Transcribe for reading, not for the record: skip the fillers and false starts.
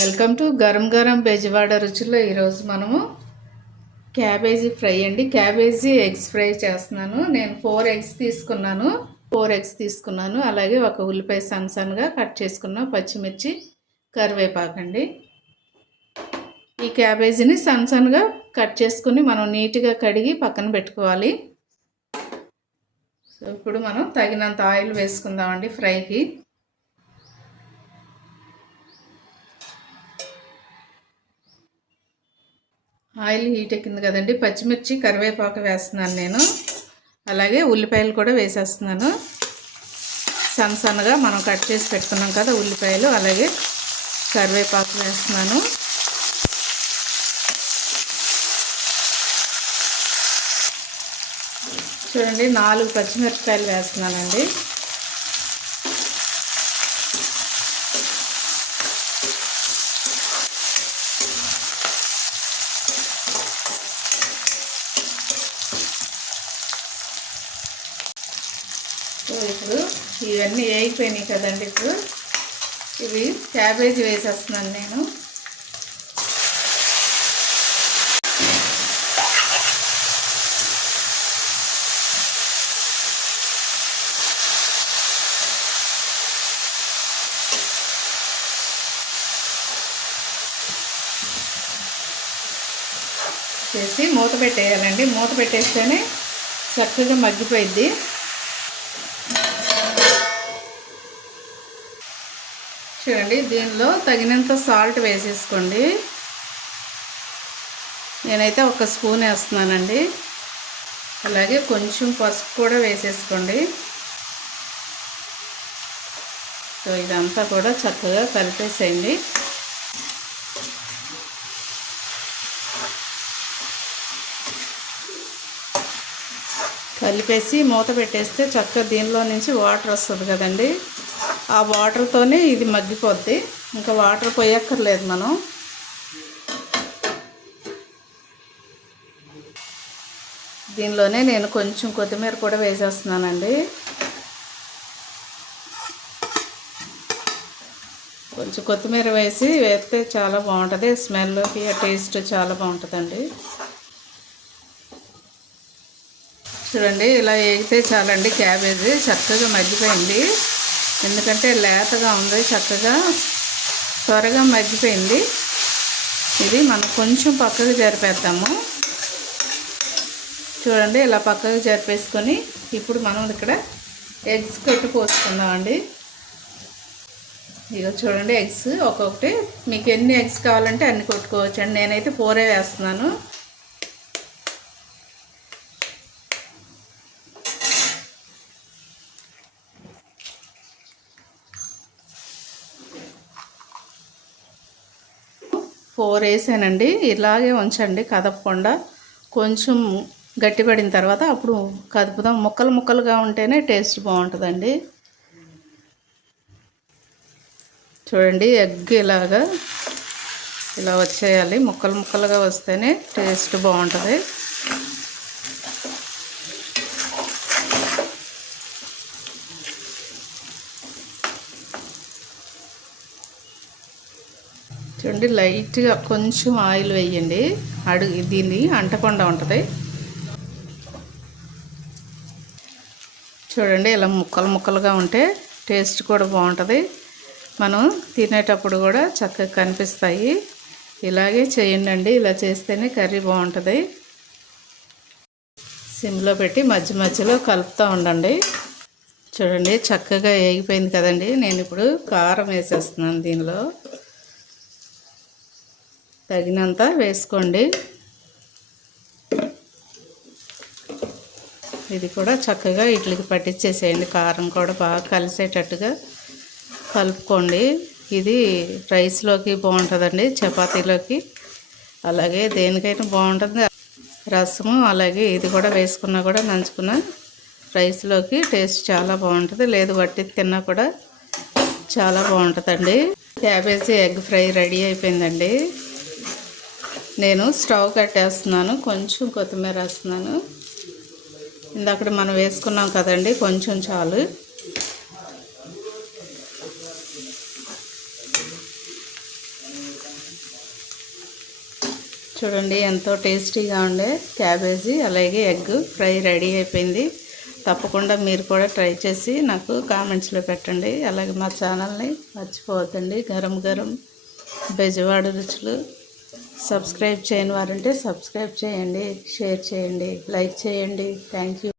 Welcome to Garam Garam Bezawada రుచుల్లో. ఈరోజు మనము క్యాబేజీ ఫ్రై అండి. క్యాబేజీ ఎగ్స్ ఫ్రై చేస్తున్నాను. నేను 4 ఎగ్స్ తీసుకున్నాను. అలాగే ఒక ఉల్లిపాయ సన్నగా కట్ చేసుకున్న పచ్చిమిర్చి, కరివేపాకండి. ఈ క్యాబేజీని సన్నగా కట్ చేసుకుని మనం నీట్గా కడిగి పక్కన పెట్టుకోవాలి. సో ఇప్పుడు మనం తగినంత ఆయిల్ వేసుకుందామండి ఫ్రైకి. ఆయిల్ హీట్ ఎక్కింది కదండి. పచ్చిమిర్చి, కరివేపాకు వేస్తున్నాను నేను. అలాగే ఉల్లిపాయలు కూడా వేసేస్తున్నాను. సన్నగా మనం కట్ చేసి పెట్టుకున్నాం కదా ఉల్లిపాయలు, అలాగే కరివేపాకు వేస్తున్నాను. చూడండి, 4 పచ్చిమిరపకాయలు వేస్తున్నానండి. సో ఇప్పుడు ఇవన్నీ వేగిపోయినాయి కదండి. ఇప్పుడు ఇవి క్యాబేజీ వేసేస్తున్నాను నేను. చేసి మూత పెట్టేయాలండి. మూత పెట్టేస్తేనే చక్కగా మగ్గిపోయిద్ది. చూడండి, దీనిలో తగినంత సాల్ట్ వేసేసుకోండి. నేనైతే 1 స్పూన్ వేస్తున్నానండి. అలాగే కొంచెం పసుపు కూడా వేసేసుకోండి. సో ఇదంతా కూడా చక్కగా కలిపేసేయండి. కలిపేసి మూత పెట్టేస్తే చక్కగా దీనిలో నుంచి వాటర్ వస్తుంది కదండి. ఆ వాటర్తోనే ఇది మగ్గిపోద్ది. ఇంకా వాటర్ పోయక్కర్లేదు మనం. దీనిలోనే నేను కొంచెం కొత్తిమీర కూడా వేసేస్తున్నానండి. కొంచెం కొత్తిమీర వేస్తే చాలా బాగుంటుంది. స్మెల్కి టేస్ట్ చాలా బాగుంటుందండి. చూడండి, ఇలా వేగితే చాలండి. క్యాబేజీ చక్కగా మగ్గిపోయింది. ఎందుకంటే లేతగా ఉంది, చక్కగా త్వరగా మగ్గిపోయింది. ఇది మనం కొంచెం పక్కకు జరిపేద్దాము. చూడండి, ఇలా పక్కకు జరిపేసుకొని ఇప్పుడు మనం ఇక్కడ ఎగ్స్ పోసుకుందామండి. ఇక చూడండి, ఎగ్స్ ఒక్కొక్కటి మీకు ఎన్ని ఎగ్స్ కావాలంటే అన్ని కొట్టుకోవచ్చండి. నేనైతే 4 వేస్తున్నాను. వేసానండి. ఇలాగే ఉంచండి కదపకుండా. కొంచెం గట్టిపడిన తర్వాత అప్పుడు కదుపుదాం. ముక్కలుగా ఉంటేనే టేస్ట్ బాగుంటుందండి. చూడండి, ఎగ్ ఇలా వచ్చేయాలి. ముక్కలుగా వస్తేనే టేస్ట్ బాగుంటుంది. చూడండి, లైట్గా కొంచెం ఆయిల్ వేయండి. దీన్ని అంటకుండా ఉంటుంది. చూడండి, ఇలా ముక్కలుగా ఉంటే టేస్ట్ కూడా బాగుంటుంది. మనం తినేటప్పుడు కూడా చక్కగా కనిపిస్తాయి. ఇలాగే చేయండి. ఇలా చేస్తేనే కర్రీ బాగుంటుంది. సిమ్లో పెట్టి మధ్యలో కలుపుతూ ఉండండి. చూడండి, చక్కగా వేగిపోయింది కదండి. నేను ఇప్పుడు కారం వేసేస్తున్నాను. దీనిలో తగినంత వేసుకోండి. ఇది కూడా చక్కగా ఇడ్లీకి పట్టించేసేయండి. కారం కూడా బాగా కలిసేటట్టుగా కలుపుకోండి. ఇది రైస్లోకి బాగుంటుందండి, చపాతీలోకి, అలాగే దేనికైనా బాగుంటుంది. రసము అలాగే ఇది కూడా వేసుకున్నా కూడా నంచుకున్న రైస్లోకి టేస్ట్ చాలా బాగుంటుంది. లేదు వట్టి తిన్నా కూడా చాలా బాగుంటుందండి. క్యాబేజీ ఎగ్ ఫ్రై రెడీ అయిపోయిందండి. నేను స్టవ్ కట్టేస్తున్నాను. కొంచెం కొత్తిమీర వేస్తున్నాను. ఇందాక మనం వేసుకున్నాం కదండి, కొంచెం చాలు. చూడండి ఎంతో టేస్టీగా ఉండే క్యాబేజీ అలాగే ఎగ్ ఫ్రై రెడీ అయిపోయింది. తప్పకుండా మీరు కూడా ట్రై చేసి నాకు కామెంట్స్లో పెట్టండి. అలాగే మా ఛానల్ని మర్చిపోవద్దండి. గరం గరం బెజవాడ రుచులు. సబ్స్క్రైబ్ చేయని వారంటే సబ్స్క్రైబ్ చేయండి, షేర్ చేయండి, లైక్ చేయండి. Thank you.